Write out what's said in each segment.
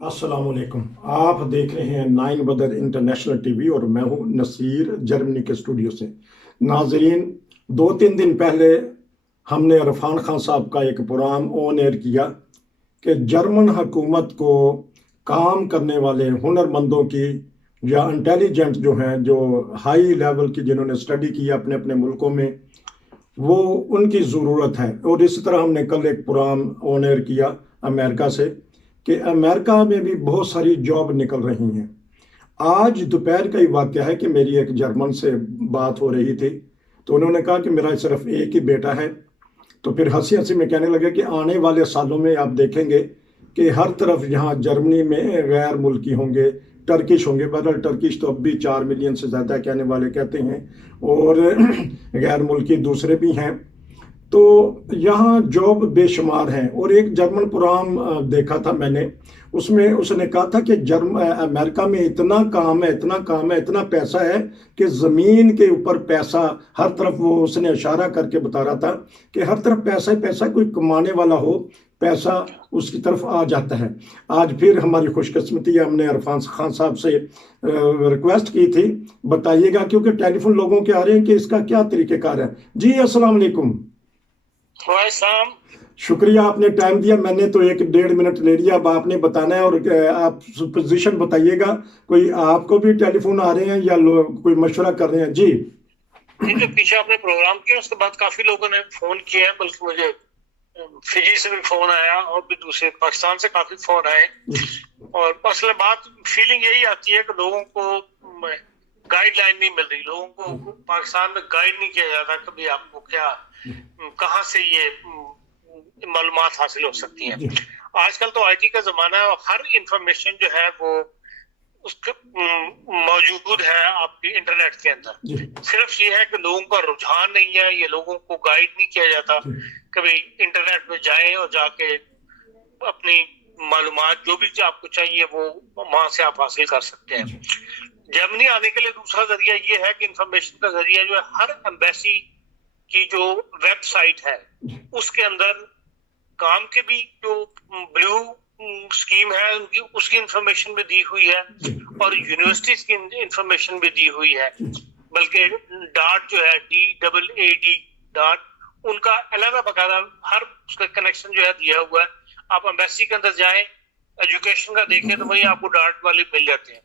अस्सलाम वालेकुम। आप देख रहे हैं नाइन बदर इंटरनेशनल टीवी और मैं हूं नसीर, जर्मनी के स्टूडियो से। नाजरीन, 2-3 दिन पहले हमने इरफान खान साहब का एक प्रोग्राम ऑन एयर किया कि जर्मन हुकूमत को काम करने वाले हुनरमंदों की या इंटेलिजेंट जो हैं, जो हाई लेवल की जिन्होंने स्टडी की अपने अपने मुल्कों में, वो उनकी ज़रूरत है। और इसी तरह हमने कल एक प्रोग्राम ऑन एयर किया अमेरिका से कि अमेरिका में भी बहुत सारी जॉब निकल रही हैं। आज दोपहर का ही वाक़या है कि मेरी एक जर्मन से बात हो रही थी, तो उन्होंने कहा कि मेरा सिर्फ एक ही बेटा है। तो फिर हंसी हंसी में कहने लगे कि आने वाले सालों में आप देखेंगे कि हर तरफ यहाँ जर्मनी में गैर मुल्की होंगे, टर्किश होंगे। बहरहाल टर्किश तो अब भी 4 मिलियन से ज़्यादा कहने वाले कहते हैं, और गैर मुल्की दूसरे भी हैं। तो यहाँ जॉब बेशुमार हैं। और एक जर्मन प्रोग्राम देखा था मैंने, उसमें उसने कहा था कि अमेरिका में इतना काम है, इतना काम है, इतना पैसा है कि ज़मीन के ऊपर पैसा हर तरफ। वो उसने इशारा करके बता रहा था कि हर तरफ पैसा ही पैसा, कोई कमाने वाला हो पैसा उसकी तरफ आ जाता है। आज फिर हमारी खुशकिस्मती है, हमने इरफान खान साहब से रिक्वेस्ट की थी, बताइएगा, क्योंकि टेलीफोन लोगों के आ रहे हैं कि इसका क्या तरीक़ेकार है। जी अस्सलाम वालेकुम। शुक्रिया, आपने टाइम दिया। मैंने तो 1-1.5 मिनट ले लिया। अब आपने बताना है, और आप पोजीशन बताइएगा। कोई आपको भी टेलीफोन आ रहे हैं या कोई मशवरा कर रहे हैं? जी जो पीछे आपने प्रोग्राम किया उसके बाद काफी लोगों ने फोन किया है, बल्कि मुझे फिजी से भी फोन आया और भी दूसरे पाकिस्तान से काफी फोन आए। और असल बात फीलिंग यही आती है कि लोगों को गाइडलाइन नहीं मिल रही, लोगों को पाकिस्तान में गाइड नहीं किया जाता कभी आपको क्या कहाँ से ये मालूमात हासिल हो सकती हैं। आजकल तो आईटी का जमाना है और हर इंफॉर्मेशन जो है वो उसके मौजूद है आपकी इंटरनेट के अंदर। सिर्फ ये है कि लोगों का रुझान नहीं है, ये लोगों को गाइड नहीं किया जाता कभी इंटरनेट में जाएं और जाके अपनी मालूमात जो भी आपको चाहिए वो वहां से आप हासिल कर सकते हैं। जर्मनी आने के लिए दूसरा जरिया ये है कि इंफॉर्मेशन का जरिया जो है हर एम्बेसी की जो वेबसाइट है उसके अंदर काम के भी जो ब्लू स्कीम है उनकी उसकी इंफॉर्मेशन भी दी हुई है और यूनिवर्सिटीज की इंफॉर्मेशन भी दी हुई है। बल्कि डाट जो है DAAD डाट उनका अलग बकायदा हर उसका कनेक्शन जो है दिया हुआ है। आप एम्बेसी के अंदर जाएं, एजुकेशन का देखें तो वही आपको डाट वाले मिल जाते हैं।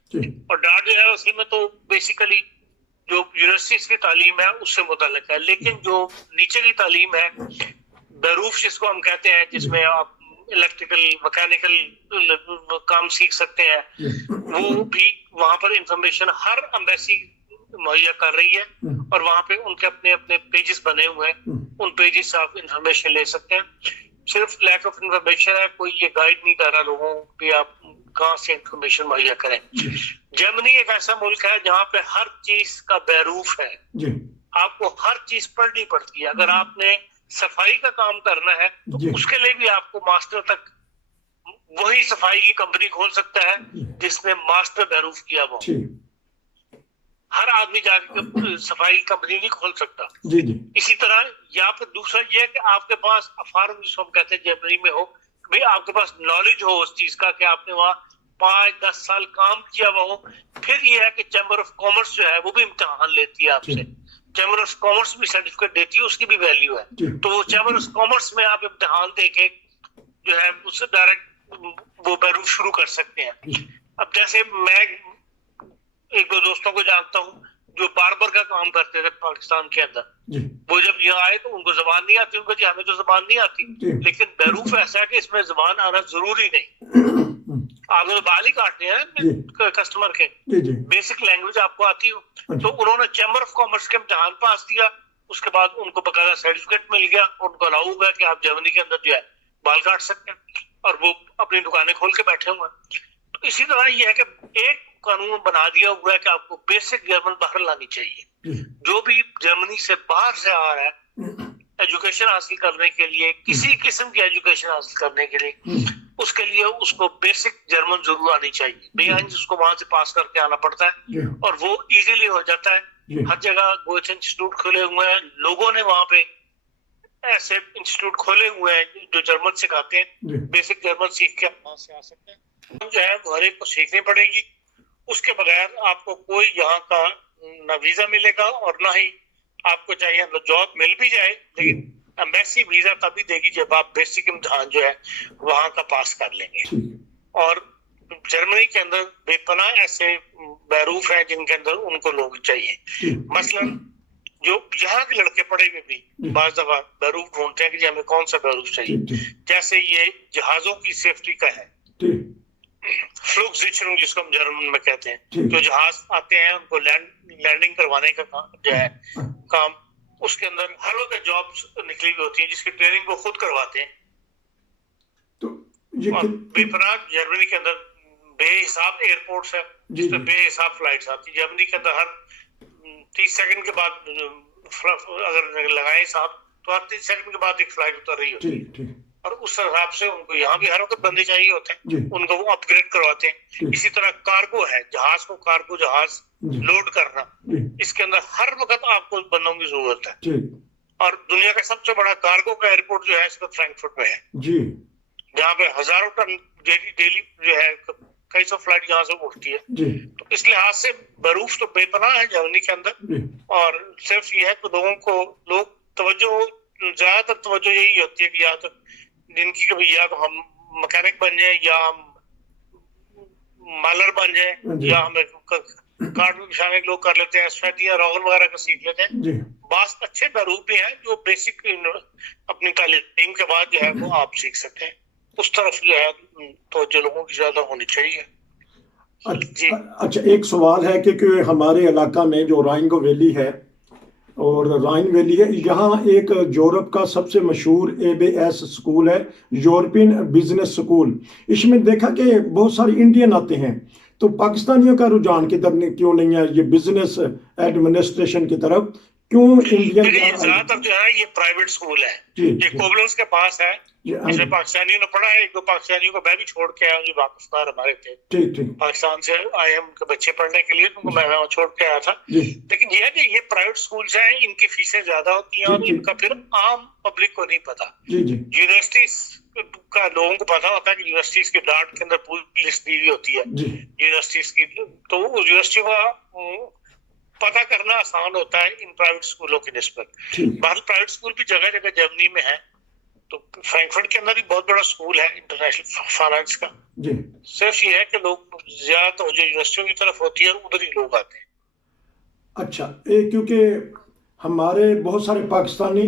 और डाट जो है उसमें तो बेसिकली जो यूनिवर्सिटीज की तालीम है उससे मुताल्लिक है, लेकिन जो नीचे की तालीम है बेरूफ जिसको हम कहते हैं, जिसमें आप इलेक्ट्रिकल मैकेनिकल काम सीख सकते हैं, वो भी वहां पर इंफॉर्मेशन हर एम्बेसी मुहैया कर रही है और वहां पे उनके अपने अपने पेजेस बने हुए हैं, उन पेजेस से आप इंफॉर्मेशन ले सकते हैं। सिर्फ लैक ऑफ इंफॉर्मेशन है, कोई ये गाइड नहीं कर रहा लोगों को आप कहाँ से इंफॉर्मेशन मुहैया करें। जर्मनी एक ऐसा मुल्क है जहाँ पे हर चीज का बेरूफ है, आपको हर चीज पढ़नी पड़ती है। अगर आपने सफाई का काम करना है तो उसके लिए भी आपको मास्टर तक वही सफाई की कंपनी खोल सकता है जिसने मास्टर बेरूफ किया वो। हर आदमी जाके सफाई कंपनी नहीं खोल सकता। इसी तरह या फिर दूसरा ये है कि आपके पास अफार्म जिसको हम कहते हैं जर्मनी में हो, भाई आपके पास नॉलेज हो उस चीज का कि आपने वहाँ 5-10 साल काम किया हुआ हो। फिर ये है कि चैम्बर ऑफ कॉमर्स जो है वो भी इम्तिहान लेती है आपसे, चैम्बर ऑफ कॉमर्स भी सर्टिफिकेट देती है, उसकी भी वैल्यू है। तो वो चैम्बर ऑफ कॉमर्स में आप इम्तिहान देके जो है उससे डायरेक्ट वो बैरूफ शुरू कर सकते हैं। अब जैसे मैं एक दो दोस्तों को जानता हूँ जो बार्बर का काम करते थे पाकिस्तान के अंदर, वो जब यहाँ आए तो उनको जबान नहीं आती, उनको जी हमें तो जबान नहीं आती, लेकिन बैरूफ ऐसा है कि इसमें जबान आना जरूरी नहीं। आप तो बाल ही काटते हैं कस्टमर के, बेसिक लैंग्वेज आपको आती हो। तो उन्होंने चैम्बर ऑफ कॉमर्स के इम्तिहान पास दिया, उसके बाद उनको बकायदा सर्टिफिकेट मिल गया, उनको अलाउ हुआ कि आप जर्मनी के अंदर जो है बाल काट सकते हैं और वो अपनी दुकानें खोल के बैठे हुए हैं। तो इसी तरह ये है कि एक कानून बना दिया हुआ है कि आपको बेसिक जर्मन बाहर लानी चाहिए। जो भी जर्मनी से बाहर से आ रहा है एजुकेशन हासिल करने के लिए, किसी किस्म की एजुकेशन हासिल करने के लिए, उसके लिए उसको बेसिक जर्मन जरूर आनी चाहिए। बेहद उसको वहां से पास करके आना पड़ता है और वो इजीली हो जाता है। हर जगह गोएथ इंस्टीट्यूट खुले हुए हैं, लोगों ने वहां पे ऐसे इंस्टीट्यूट खोले हुए हैं जो जर्मन सिखाते हैं, बेसिक जर्मन सीख के आप वहां से आ सकते हैं। जो है वो हर एक को सीखनी पड़ेगी, उसके बगैर आपको कोई यहाँ का ना वीजा मिलेगा और ना ही आपको चाहिए जॉब मिल भी जाए, लेकिन एम्बेसी वीजा तभी देगी जब आप बेसिक इम्तिहान जो है वहां का पास कर लेंगे। और जर्मनी के अंदर बेपनाह ऐसे बैरूफ हैं जिनके अंदर उनको लोग चाहिए। मसलन जो यहाँ के लड़के पढ़े हुए भी बाज दफा बैरूफ ढूंढते हैं कि हमें कौन सा बैरूफ चाहिए, जैसे ये जहाजों की सेफ्टी का है, फ्लुगसिचरung जिसको हम जर्मन में कहते हैं, जो जहाज आते हैं उनको लैंडिंग करवाने का जो है काम, उसके अंदर हर वक्त जॉब्स निकली हुई होती है जिसकी ट्रेनिंग वो खुद करवाते हैं। तो ये बेपनाह जर्मनी के अंदर बेहिसाब एयरपोर्ट्स है जिसपे बेहिसाब फ्लाइट्स आती है। जर्मनी के अंदर हर 30 सेकंड के बाद अगर लगाए साहब तो हर 30 सेकंड के बाद एक फ्लाइट उतर रही होती है, और उस हिसाब से उनको यहाँ भी हर वक्त बंदे चाहिए होते हैं, उनको वो अपग्रेड करवाते हैं। इसी तरह कार्गो है, जहाज को कार्गो जहाज लोड करना, इसके अंदर हर वक्त आपको बंदों की जरूरत है। और दुनिया का सबसे बड़ा कार्गो का एयरपोर्ट जो है इसका फ्रैंकफर्ट में है, जहाँ पे हजारों टन डेली जो है कई सौ फ्लाइट यहाँ से उठती है। तो इस लिहाज से बरूफ तो बेपनाह है जर्मनी के अंदर, और सिर्फ ये है कि लोगों को ज्यादातर तवज्जो यही होती है कि या तो जिनकी कभी या तो हम मैकेनिक बन जाए, या हम मालर बन जाए, या हमें कार्ड में शामिल लोग कर लेते हैं, स्वेटिया रोगन वगैरह का सीख लेते हैं। बास अच्छे बैरूफ भी हैं जो बेसिक अपनी तालीम के बाद जो है वो आप सीख सकते हैं। उस तरफ जो है तो जो लोगों की ज्यादा होनी चाहिए। अच्छा, एक सवाल है कि हमारे इलाका में जो राइंगो वैली है और राइन वैली है, यहाँ एक यूरोप का सबसे मशहूर ABS स्कूल है, यूरोपियन बिजनेस स्कूल। इसमें देखा कि बहुत सारे इंडियन आते हैं, तो पाकिस्तानियों का रुझान किधर क्यों नहीं है ये बिजनेस एडमिनिस्ट्रेशन की तरफ, क्यों इंडियन? ज्यादातर जो है ये प्राइवेट स्कूल है, ये कोबलेंस के पास है, इसमें पाकिस्तानियों ने पढ़ा है। एक दो पाकिस्तानियों को मैं भी छोड़ के आया, जो वाकिफदार हमारे थे पाकिस्तान से आए हम उनके बच्चे पढ़ने के लिए, उनको मैं वहाँ छोड़ के आया था। लेकिन ये है कि ये प्राइवेट स्कूल्स हैं, इनकी फीसें ज्यादा होती हैं और इनका फिर आम पब्लिक को नहीं पता। यूनिवर्सिटीज का लोगों को पता होता है कि यूनिवर्सिटीज के डार्ट के अंदर पूरी लिस्ट दी हुई होती है यूनिवर्सिटीज की, तो उस यूनिवर्सिटी का पता करना आसान होता है इन प्राइवेट स्कूलों की निस्बत। बाकी प्राइवेट स्कूल भी जगह जगह जर्मनी में है, तो फ्रैंकफर्ट के अंदर भी बहुत बड़ा स्कूल है इंटरनेशनल फाइनेंस का। सिर्फ ये है कि लोग ज्यादा जो यूनिवर्सिटियों की तरफ होती है उधर ही लोग आते हैं। अच्छा, क्योंकि हमारे बहुत सारे पाकिस्तानी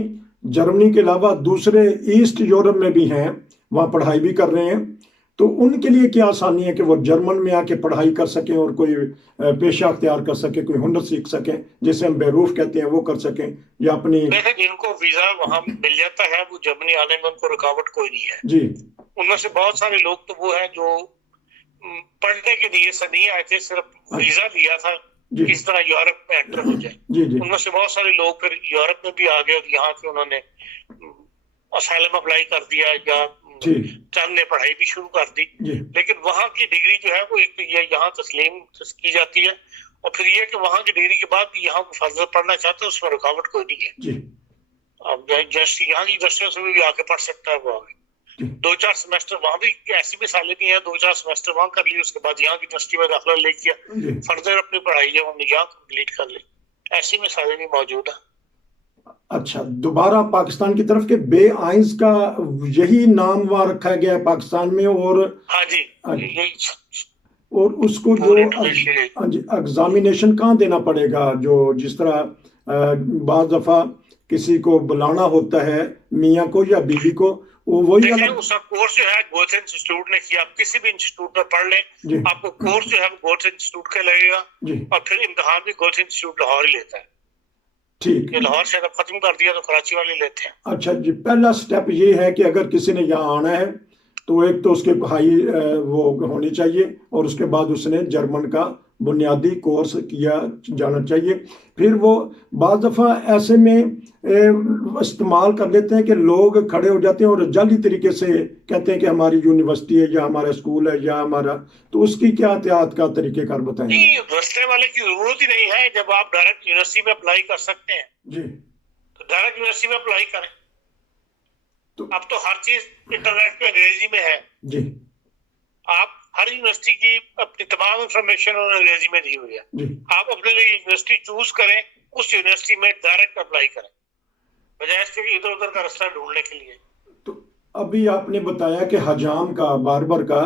जर्मनी के अलावा दूसरे ईस्ट यूरोप में भी हैं, वहाँ पढ़ाई भी कर रहे हैं, तो उनके लिए क्या आसानी है कि वो जर्मन में आके पढ़ाई कर सकें और कोई पेशा अख्तियार कर सके, कोई हुनर सीख सकें, जैसे हम बेरूफ कहते हैं, वो कर सकें, या अपनी जिनको वीजा वहाँ मिल जाता है वो जर्मनी आने में उनको रुकावट कोई नहीं है जी। उनमें से बहुत सारे लोग तो वो है जो पढ़ने के लिए से नहीं आए थे, सिर्फ वीजा लिया था किस तरह यूरोप में एंटर हो जाए। उनमें से बहुत सारे लोग फिर यूरोप में भी आ गए और यहाँ से उन्होंने असाइलम अप्लाई कर दिया या चंद ने पढ़ाई भी शुरू कर दी। लेकिन वहाँ की डिग्री जो है वो एक तो ये यहाँ तस्लीम की जाती है, और फिर ये कि वहाँ की डिग्री के बाद भी यहाँ फर्दर पढ़ना चाहते हैं उसमें रुकावट कोई नहीं है। अब जैसे यहाँ की यूनिवर्सिटियों से भी आके पढ़ सकता है वो आगे। 2-4 सेमेस्टर वहाँ भी ऐसी भी सालें भी हैं, 2-4 सेमेस्टर वहाँ कर लिए, उसके बाद यहाँ की यूनिवर्सिटी में दाखिला ले किया, फर्दर अपनी पढ़ाई जो हमने यहाँ कंप्लीट कर ली। ऐसी मिसालें भी मौजूद है। अच्छा, दोबारा पाकिस्तान की तरफ के बे आइंस का यही नाम वहाँ रखा गया है पाकिस्तान में, और हाँ जी, और उसको जो एग्जामिनेशन कहाँ देना पड़ेगा? जो जिस तरह बाज़ दफा किसी को बुलाना होता है, मियाँ को या बीवी को, वो वही उसका कोर्स जो है गोथ इंस्टीट्यूट ने किया। आप किसी भी इंस्टीट्यूट में पढ़ लें, आपको कोर्स जो है गोथ इंस्टीट्यूट का लगेगा, और फिर इम्तिहान भी गोथ इंस्टीट्यूट लाहौर ही लेता है। ठीक, ये लाहौर से खत्म कर दिया तो कराची वाले लेते हैं। अच्छा जी, पहला स्टेप ये है कि अगर किसी ने यहाँ आना है तो एक तो उसके हाई वो होनी चाहिए, और उसके बाद उसने जर्मन का बुनियादी कोर्स किया जाना चाहिए। फिर वो बाज़ दफ़ा ऐसे में इस्तेमाल कर लेते हैं कि लोग खड़े हो जाते हैं और जाली तरीके से कहते हैं कि हमारी यूनिवर्सिटी है या हमारा स्कूल है या हमारा, तो उसकी क्या एहतियात का तरीक़ेकार बताएं? रस्ते वाले की जरूरत ही नहीं है, जब आप डायरेक्ट यूनिवर्सिटी में अप्लाई कर सकते हैं जी, तो डायरेक्ट यूनिवर्सिटी में अप्लाई करें। اب تو ہر چیز انٹرنیٹ پہ انگریزی میں ہے جی آپ ہر یونیورسٹی کی اپنی تمام انفارمیشن انگریزی میں دی ہوئی ہے جی آپ اپنے لیے یونیورسٹی چوز کریں اس یونیورسٹی میں ڈائریکٹ اپلائی کریں بجائے اس کے کہ ادھر ادھر کا راستہ ڈھونڈنے کے لیے. تو ابھی آپ نے بتایا کہ حجام کا باربر کا،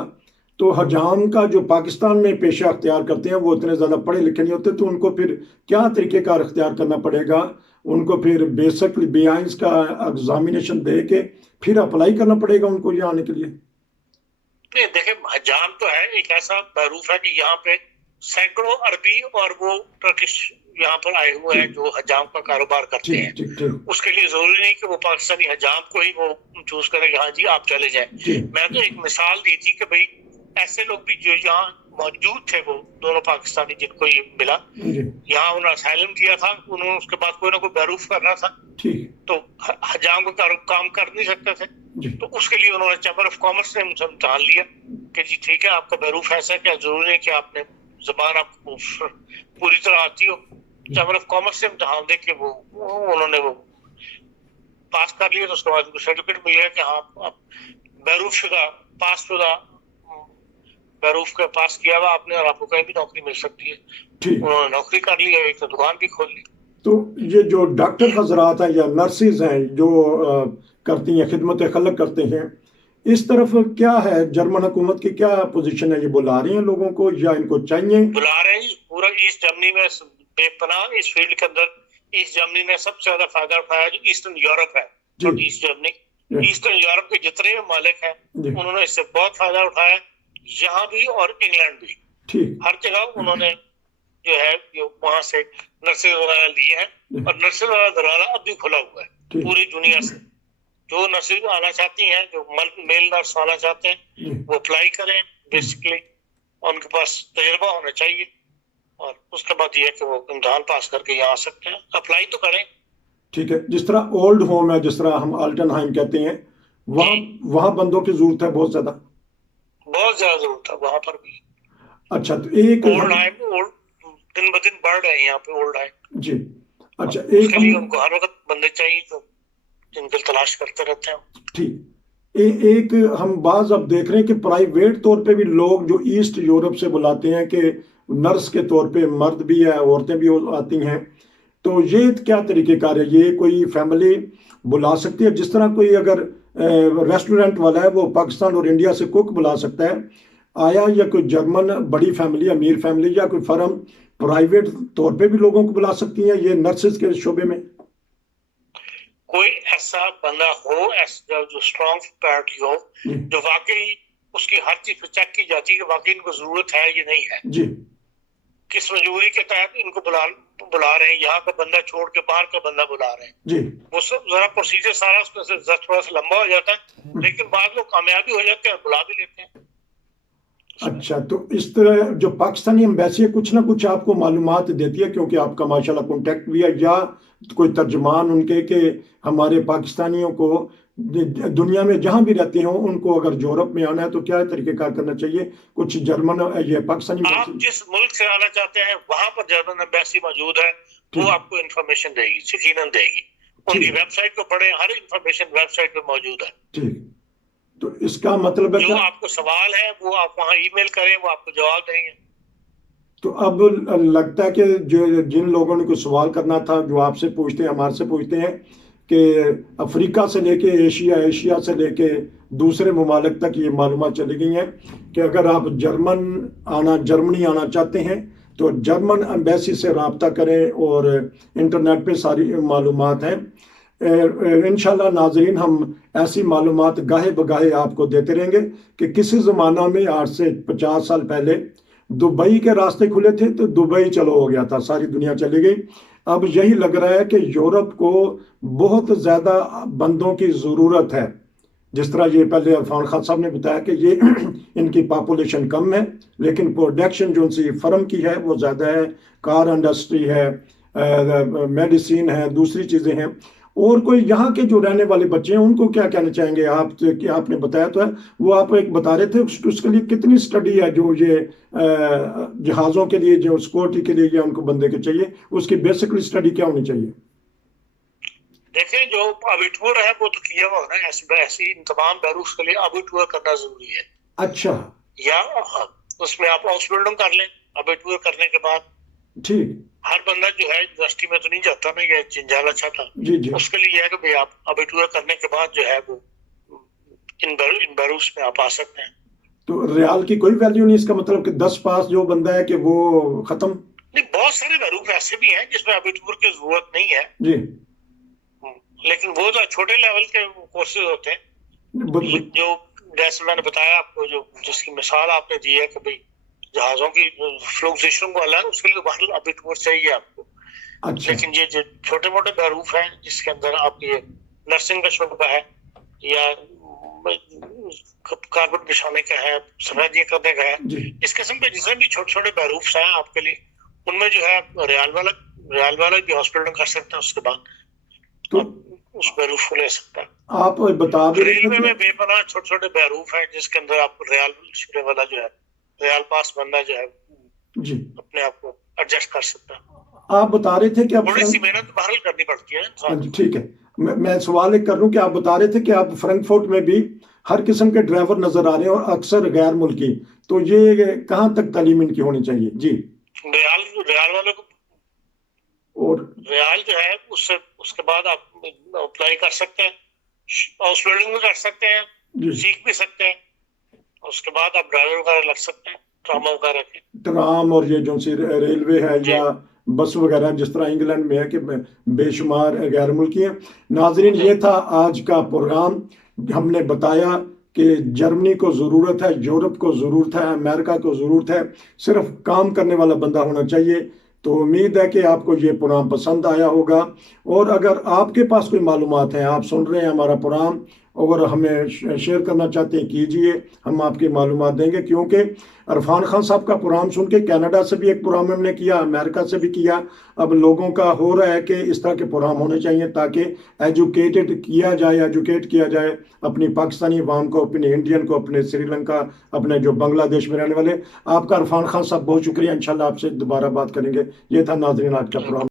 تو حجام کا جو پاکستان میں پیشہ اختیار کرتے ہیں وہ اتنے زیادہ پڑھے لکھے نہیں ہوتے، تو ان کو پھر کیا طریقہ کار اختیار کرنا پڑے گا؟ ان کو پھر بیسکلی B.Ins کا ایگزامینیشن دے کے پھر اپلائی کرنا پڑے گا ان کو یہاں آنے کے لیے؟ نہیں دیکھیں حجام تو ہے ایک ایسا معروف ہے کہ یہاں پہ سینکڑوں عربی اور وہ ٹرکش یہاں پر آئے ہوئے ہیں جو حجام کا کاروبار کرتے ہیں. ٹھیک ٹھیک اس کے لیے ضروری نہیں کہ وہ پاکستانی حجام کو ہی وہ چوز کرے کہ ہاں جی آپ چلے جائیں. میں تو ایک مثال دی تھی کہ بھئی ایسے لوگ بھی جو یہاں موجود تھے وہ دونوں پاکستانی جن کو یہ ملا یہاں انہوں نے اسائلم کیا تھا انہوں نے اس کے بعد کوئی نہ کوئی بیروف کرنا تھا تو حجام کا کام کر نہیں سکتے تھے تو اس کے لیے انہوں نے چیمبر آف کامرس نے مجھے امتحان لیا کہ جی ٹھیک ہے آپ کا بیروف ایسا ہے کہ ضروری ہے کہ آپ نے زبان آپ کو پوری طرح آتی ہو. چیمبر آف کامرس سے امتحان دے کے وہ انہوں نے وہ پاس کر لیا تو اس کے بعد سرٹیفکیٹ مل گیا کہ ہاں آپ بیروف شدہ پاس شدہ بیروف کا پاس کیا ہوا آپ نے اور آپ کو کہیں بھی نوکری مل سکتی ہے. انہوں نے نوکری کر لی ہے ایک تو دکان بھی کھول لی. تو یہ جو ڈاکٹر حضرات ہیں یا نرسز ہیں جو کرتی ہیں خدمت خلق کرتے ہیں اس طرف کیا ہے جرمن حکومت کی کیا پوزیشن ہے؟ یہ بلا رہی ہیں لوگوں کو یا ان کو چاہیے؟ بلا رہے ہیں پورا ایسٹ جرمنی میں بے پناہ اس فیلڈ کے اندر ایسٹ جرمنی نے سب سے زیادہ فائدہ اٹھایا جو ایسٹرن یورپ ہے. ایسٹ جرمنی ایسٹرن یورپ کے جتنے بھی مالک ہیں انہوں نے اس سے بہت فائدہ اٹھایا یہاں بھی اور انگلینڈ بھی ہر جگہ انہوں نے جو ہے وہاں سے نرسز وغیرہ لیے ہیں اور نرسز والا دروازہ اب بھی کھلا ہوا ہے پوری دنیا سے. جو نرسز آنا چاہتی ہیں جو میل نرس آنا چاہتے ہیں وہ اپلائی کریں بیسکلی ان کے پاس تجربہ ہونا چاہیے اور اس کے بعد یہ ہے کہ وہ امتحان پاس کر کے یہاں آ سکتے ہیں. اپلائی تو کریں. ٹھیک ہے. جس طرح اولڈ ہوم ہے جس طرح ہم آلٹن ہائم کہتے ہیں وہاں بندوں کی ضرورت ہے بہت زیادہ ضرورت ہے وہاں پر بھی. اچھا تو ایک دن بدن بڑھ رہے ہیں یہاں پہ اولڈ ہائم. جی اچھا اس کے لیے ان کو ہر وقت بندے چاہیے تو جن کو تلاش کرتے رہتے ہیں. ٹھیک ایک ہم بعض اب دیکھ رہے ہیں کہ پرائیویٹ طور پہ بھی لوگ جو ایسٹ یورپ سے بلاتے ہیں کہ نرس کے طور پہ مرد بھی ہے عورتیں بھی آتی ہیں تو یہ کیا طریقہ کار ہے؟ یہ کوئی فیملی بلا سکتی ہے جس طرح کوئی اگر ریسٹورنٹ والا ہے وہ پاکستان اور انڈیا سے کوک بلا سکتا ہے آیا یا کوئی جرمن بڑی فیملی امیر فیملی یا کوئی فرم پرائیویٹ طور پہ بھی لوگوں کو بلا سکتی ہیں یہ نرسز کے شعبے میں؟ کوئی ایسا بندہ ہو جو اسٹرانگ پارٹی ہو جو واقعی اس کی ہر چیز پہ چیک کی جاتی ہے کہ واقعی ان کو ضرورت ہے یا نہیں ہے جی کس مجبوری کے تحت ان کو بلا رہے ہیں یہاں کا بندہ چھوڑ کے باہر کا بندہ بلا رہے ہیں جی وہ سب ذرا پروسیجر سارا اس میں سے تھوڑا سا لمبا ہو جاتا ہے لیکن بعض لوگ کامیابی ہو جاتے ہیں بلا بھی لیتے ہیں. اچھا تو اس طرح جو پاکستانی ایمبیسی ہے کچھ نہ کچھ آپ کو معلومات دیتی ہے کیونکہ آپ کا ماشاءاللہ کانٹیکٹ بھی ہے یا کوئی ترجمان ان کے کہ ہمارے پاکستانیوں کو دنیا میں جہاں بھی رہتے ہوں ان کو اگر یورپ میں آنا ہے تو کیا طریقہ کار کرنا چاہیے؟ کچھ جرمن یہ پاکستانی آپ جس ملک سے آنا چاہتے ہیں وہاں پر جرمن ایمبیسی موجود ہے وہ آپ کو انفارمیشن دے گی یقیناً دے گی. ان کی ویب سائٹ کو پڑھیں ہر انفارمیشن ویب سائٹ پہ موجود ہے. ٹھیک تو اس کا مطلب ہے جو آپ کو سوال ہے وہ آپ وہاں ای میل کریں وہ آپ کو جواب دیں گے. تو اب لگتا ہے کہ جن لوگوں نے کوئی سوال کرنا تھا جو آپ سے پوچھتے ہیں ہمارے سے پوچھتے ہیں کہ افریقہ سے لے کے ایشیا سے لے کے دوسرے ممالک تک یہ معلومات چلی گئی ہیں کہ اگر آپ جرمنی آنا چاہتے ہیں تو جرمن ایمبیسی سے رابطہ کریں اور انٹرنیٹ پہ ساری معلومات ہیں. انشاءاللہ ناظرین ہم ایسی معلومات گاہے بگاہے آپ کو دیتے رہیں گے کہ کسی زمانہ میں آج سے 50 سال پہلے دبئی کے راستے کھلے تھے تو دبئی چلو ہو گیا تھا ساری دنیا چلی گئی. اب یہی لگ رہا ہے کہ یورپ کو بہت زیادہ بندوں کی ضرورت ہے جس طرح یہ پہلے عرفان خان صاحب نے بتایا کہ یہ ان کی پاپولیشن کم ہے لیکن پروڈکشن جو ان سے فرم کی ہے وہ زیادہ ہے. کار انڈسٹری ہے میڈیسین ہے دوسری چیزیں ہیں. اور کوئی یہاں کے جو رہنے والے بچے ہیں ان کو کیا کہنا چاہیں گے آپ کہ آپ نے بتایا تو ہے وہ آپ ایک بتا رہے تھے اس کے لیے کتنی سٹڈی ہے جو یہ جہازوں کے لیے جو سیکورٹی کے لیے یا ان کو بندے کے چاہیے اس کی بیسکلی سٹڈی کیا ہونی چاہیے؟ دیکھیں جو ابھی ٹور ہے وہ تو کیا ہوا ہے، ایسی ان تمام بیروف کے لیے ابھی ٹور کرنا ضروری ہے. اچھا یا اس میں آپ ہاؤس بلڈنگ کر لیں. ابھی ٹور کرنے کے بعد ٹھیک. ہر بندہ جو ہے یونیورسٹی میں تو نہیں جاتا نا، یہ جنجالا چاہتا. جی جی. اس کے لیے یہ ہے کہ بھائی آپ ابھی ٹور کرنے کے بعد جو ہے وہ ان بیروف میں آپ آ سکتے ہیں. تو ریال کی کوئی ویلیو نہیں، اس کا مطلب کہ 10 پاس جو بندہ ہے کہ وہ ختم؟ نہیں، بہت سارے بیروف ایسے بھی ہیں جس میں ابھی ٹور کی ضرورت نہیں ہے جی. لیکن وہ تو چھوٹے لیول کے کورسز ہوتے ہیں جو جیسے میں نے بتایا آپ کو، جو جس کی مثال آپ نے دی ہے کہ بھائی جہازوں کی فلوکزیشن کو الگ، اس کے لیے باہر ابھی ٹور چاہیے آپ کو. اچھا. لیکن یہ جو چھوٹے موٹے بیروف ہیں جس کے اندر آپ یہ نرسنگ کا شعبہ ہے یا کارپیٹ بچھانے کا ہے، سفیدی کرنے کا ہے، اس قسم کے جتنے بھی چھوٹے چھوٹے بیروفس ہیں آپ کے لیے، ان میں جو ہے ریال والا بھی ہاسپٹل کر سکتے ہیں. اس کے بعد تو اس بیروف کو لے سکتا ہے. آپ بتا دیں ریلوے میں بے پناہ چھوٹے چھوٹے بیروف ہیں جس کے اندر آپ ریال شورے والا جو ہے ریال پاس بندہ جو ہے جی اپنے آپ کو ایڈجسٹ کر سکتا ہے. آپ بتا رہے تھے کہ آپ تھوڑی سی محنت بہرحال کرنی پڑتی ہے. جی ٹھیک ہے. میں سوال ایک کر رہا ہوں کہ آپ بتا رہے تھے کہ آپ فرینکفورٹ میں بھی ہر قسم کے ڈرائیور نظر آ رہے ہیں اور اکثر غیر ملکی، تو یہ کہاں تک تعلیم ان کی ہونی چاہیے؟ جی. ریال والے کو اور ریال جو ہے اس کے بعد آپ اپلائی کر سکتے ہیں، ہاؤس بلڈنگ بھی کر سکتے ہیں، سیکھ بھی سکتے ہیں. اس کے بعد آپ ڈرائیور وغیرہ لگ سکتے ہیں، ٹرام وغیرہ کے. ٹرام اور یہ جو سی ریلوے ہے یا بس وغیرہ جس طرح انگلینڈ میں ہے کہ بے شمار غیر ملکی ہیں. ناظرین، یہ تھا آج کا پروگرام. ہم نے بتایا کہ جرمنی کو ضرورت ہے، یورپ کو ضرورت ہے، امریکہ کو ضرورت ہے، صرف کام کرنے والا بندہ ہونا چاہیے. تو امید ہے کہ آپ کو یہ پروگرام پسند آیا ہوگا، اور اگر آپ کے پاس کوئی معلومات ہیں، آپ سن رہے ہیں ہمارا پروگرام اور ہمیں شیئر کرنا چاہتے ہیں، کیجئے، ہم آپ کی معلومات دیں گے. کیونکہ عرفان خان صاحب کا پروگرام سن کے کینیڈا سے بھی ایک پروگرام ہم نے کیا، امریکہ سے بھی کیا. اب لوگوں کا ہو رہا ہے کہ اس طرح کے پروگرام ہونے چاہیے تاکہ ایجوکیٹ کیا جائے اپنی پاکستانی عوام کو، اپنے انڈین کو، اپنے سری لنکا، اپنے جو بنگلہ دیش میں رہنے والے. آپ کا عرفان خان صاحب بہت شکریہ. انشاءاللہ آپ سے دوبارہ بات کریں گے. یہ تھا ناظرین آج کا پروگرام.